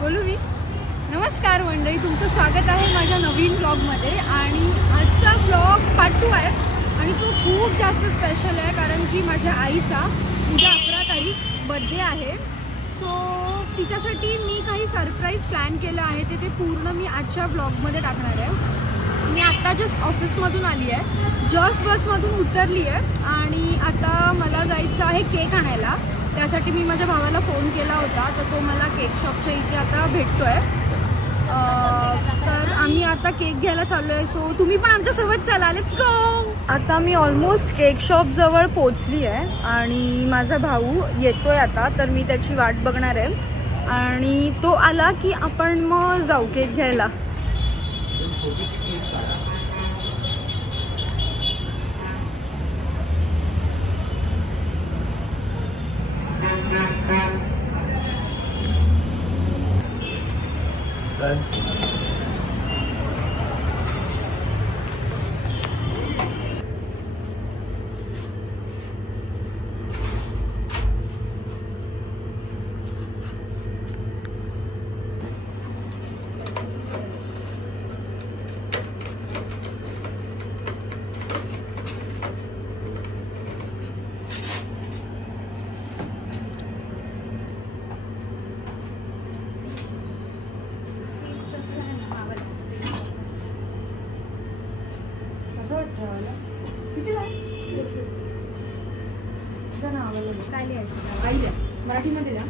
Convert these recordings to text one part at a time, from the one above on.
बोलू मी. नमस्कार मंडळी, तुमचं स्वागत आहे माझ्या नवीन ब्लॉगमध्ये. आणि आजचा ब्लॉग पार्ट 2 आहे आणि तो खूप जास्त स्पेशल आहे कारण की माझ्या आईचा उद्या 11 तारीख बर्थडे आहे. सो तिच्यासाठी मी काही सरप्राईज प्लॅन केलं आहे ते पूर्ण मी आजच्या ब्लॉगमध्ये टाकणार आहे. मी आत्ता जस्ट ऑफिसमधून आली आहे, जस्ट बसमधून उतरली आहे आणि आता मला जायचं आहे केक आणायला. त्यासाठी मी माझ्या भावाला फोन केला होता, तर तो मला केक शॉपच्या इथे आता भेटतोय. तर आम्ही आता केक घ्यायला चाललो आहे. सो तुम्ही पण आमच्यासोबत चला, लेट्स गो. आता मी ऑलमोस्ट केक शॉप जवळ पोचली आहे आणि माझा भाऊ येतोय आता, तर मी त्याची वाट बघणार आहे आणि तो आला की आपण मग जाऊ केक घ्यायला. काय लिहायचं मराठीमध्ये द्या.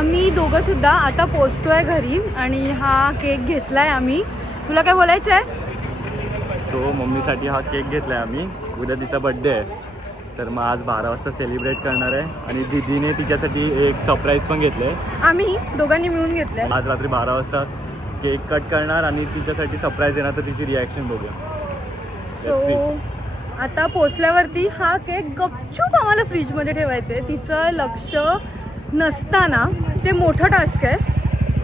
आम्ही दोघं सुद्धा आता पोचतोय घरी आणि हा केक घेतलाय आम्ही. तुला काय बोलायचं आहे? सो मम्मीसाठी हा केक घेतलाय आम्ही. उद्या तिचा बर्थडे आहे, तर मग आज 12 वाजता सेलिब्रेट करणार आहे आणि दीदीने तिच्यासाठी एक सरप्राईज पण घेतलंय. आम्ही दोघांनी मिळून घेतलंय. आज रात्री 12 वाजता केक कट करणार आणि तिच्यासाठी सरप्राईज येणार, तर तिची रिॲक्शन बघूया. सो आता पोचल्यावरती हा केक गपचूप आम्हाला फ्रीजमध्ये ठेवायचं आहे. तिचं लक्ष नसताना ते मोठं टास्क आहे.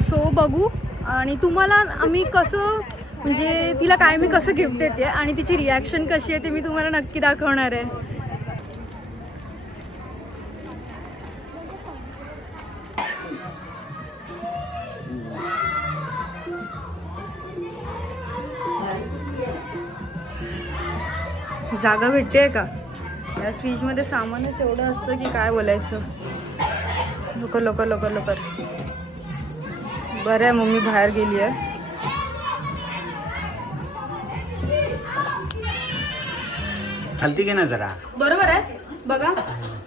सो बघू आणि तुम्हाला आम्ही कसं म्हणजे तिला काय मी कसं गिफ्ट देते आणि तिची रिॲक्शन कशी आहे ते मी तुम्हाला नक्की दाखवणार आहे. जागा भेटते का? या फ्रीजमध्ये सामानच एवढं असतं की काय बोलायचं. लवकर लवकर लवकर लवकर. बरं आहे मम्मी बाहेर गेली आहे. खालती घे ना जरा. बरोबर आहे बघा,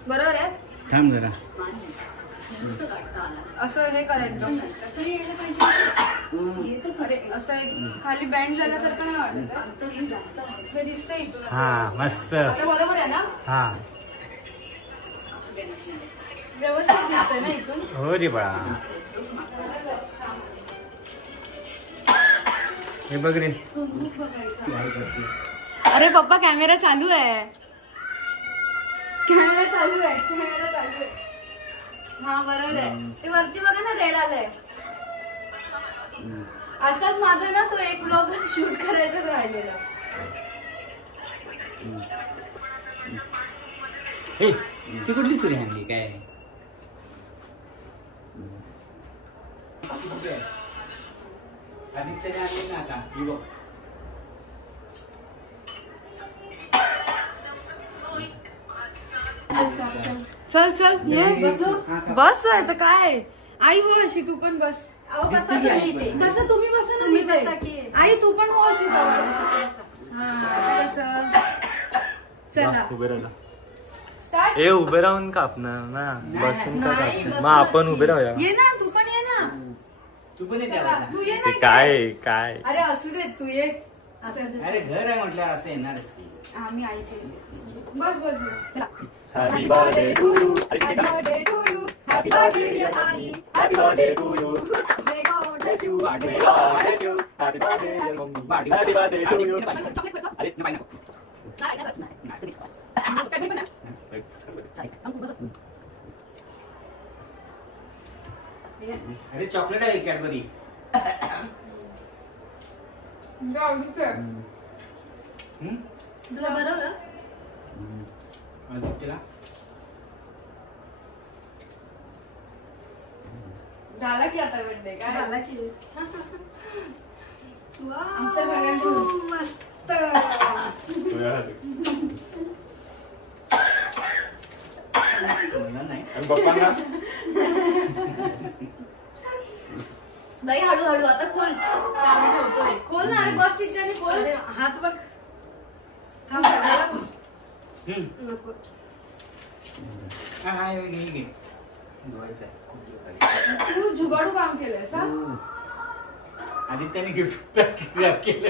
बरोबर आहे. थांब जरा. असं हे करायचं. अरे असं एक खाली बँड झाल्यासारखं नाही वाटत. हे दिसतंय इथून. हा मस्त. आता बरोबर आहे ना? हा व्यवस्थित दिसतंय ना इथून? हो रे बाळा. हे बघ रे. अरे पप्पा कॅमेरा चालू आहे. कॅमेरा चालू आहे, कॅमेरा चालू आहे. हा बरोबर आहे. ते वरती बघा ना, रेड आलंय. असाच माझा ना तो एक ब्लॉग शूट करायचा राहिलेला. हे ती कुठली सुरी आणली काय? आदित्यने आणली ना आता. ही बघ. चल चल ये बस आहे तर काय. आई हो अशी तू पण बस. कसं तुम्ही बसा ना, मी बसा. आई तू पण हो अशी. चला उभे राहिला. ए उभे राहून कापणार ना, बसून का कापणार? मग आपण उभे राहूया. ये ना तू पण, ये ना तू पण तू ये ना. काय काय अरे असू दे तू ये. अरे घर आहे म्हटलं असं येणारच की. आम्ही आईचे बस बस. Happy birthday to you. Happy birthday to you. Happy birthday dear mommy. Happy birthday to you. May God bless you. May God bless you. Happy birthday dear mommy. Happy birthday to you. अरे नाही नको. अरे chocolate आहे Cadbury. तुला बनवलं तिला झाला की आता बर्थडे काय झाला की आमच्या सगळ्यांचं मस्त मला नाही. आणि पप्पांना बाई हळूहळू आता खोल ठेवतोय खोल ना अरे बस तिथे खोल हात बघ थांब सगळ्याला पुस. हा हा हे घे धुवायचं आहे. खूप दिवस झाले. तू जुगाडू काम केलंयस हा आदित्याने गिफ्ट केलं.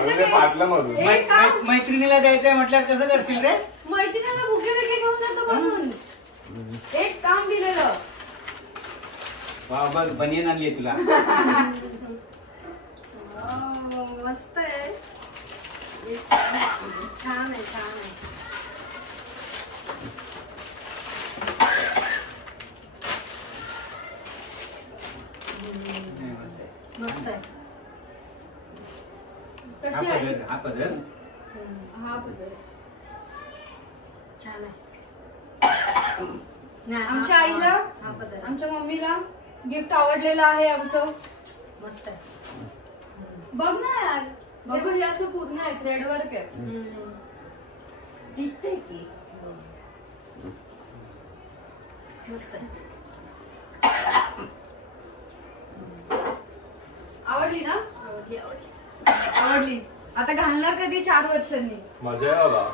अरे फाटलं मधून. एक काम मैत्रिणीला द्यायचंय म्हटल्यावर कसं करशील रे? मैत्रिणीला बुके बिके घेऊन जातो म्हणून एक काम दिलेलं वा बघ बनियन आणली तुला. मस्त आहे छान आहे छान आहे मस्त आहे हा कशी आहे पदर हा पदर हा पदर छान आहे. आमच्या आईला हा पदर आमच्या मम्मीला गिफ्ट आवडलेलं आहे आमचं मस्त आहे. बघ ना यार बघ हे असं पूर्ण आहे थ्रेड वर्क आहे दिसतंय की मस्त आहे. आवडली ना आवडली आवडली. आवडली आता घालणार कधी 4 वर्षांनी मजा आहे बाबा.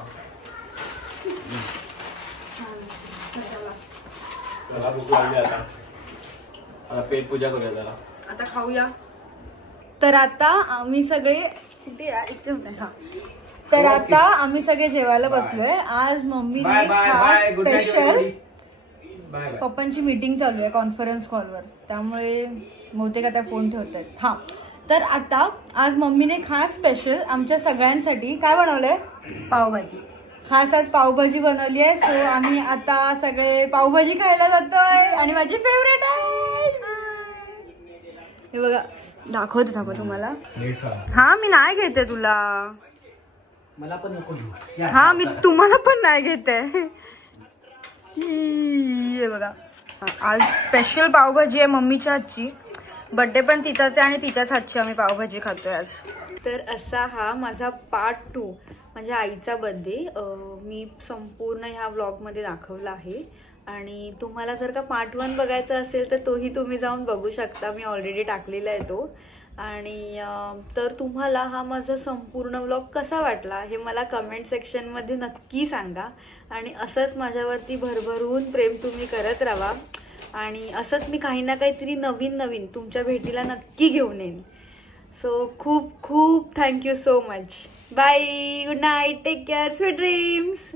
चला भूक लागली आता पेट पूजा करूया जरा. आता खाऊया. तर आता आम्ही सगळे कुठे इथे होते हा तर आता आम्ही सगळे जेवायला बसलोय. आज मम्मीने बाय बाय खास bye good night special bye bye. पप्पांची मीटिंग चालू आहे कॉन्फरन्स कॉलवर त्यामुळे बहुतेक आता फोन ठेवतायत. हा तर आता आज मम्मीने खास स्पेशल आमच्या सगळ्यांसाठी काय बनवलंय पावभाजी. खास आज पावभाजी बनवली आहे. सो आम्ही आता सगळे पावभाजी खायला जातोय आणि माझी फेवरेट आहे. हे बघा दाखवते थांबा तुम्हाला. हा मी नाही घेते तुला. मला पण नको घेऊ. हा मी तुम्हाला पण नाही घेते. हे बघा आज स्पेशल पावभाजी आहे मम्मीच्या हातची. बर्थडे पण तिचाच आहे आणि तिच्याच हातची आम्ही पावभाजी खातोय आज. तर असा हा माझा पार्ट 2 माझ्या आईचा बर्थडे मी संपूर्ण ह्या व्लॉगमध्ये दाखवला आहे. आणि तुम्हाला जर का पार्ट 1 बघायचा असेल तर तोही तुम्ही जाऊन बघू शकता. मी ऑलरेडी टाकलेला आहे तो. आणि तर तुम्हाला हा माझा संपूर्ण व्लॉग कसा वाटला हे मला कमेंट सेक्शनमध्ये नक्की सांगा. आणि असंच माझ्यावरती भरभरून प्रेम तुम्ही करत राहा. आणि असंच मी काही ना काहीतरी नवीन नवीन तुमच्या भेटीला नक्की घेऊन येईन. सो खूप खूप thank you so much. Bye good night take care sweet dreams.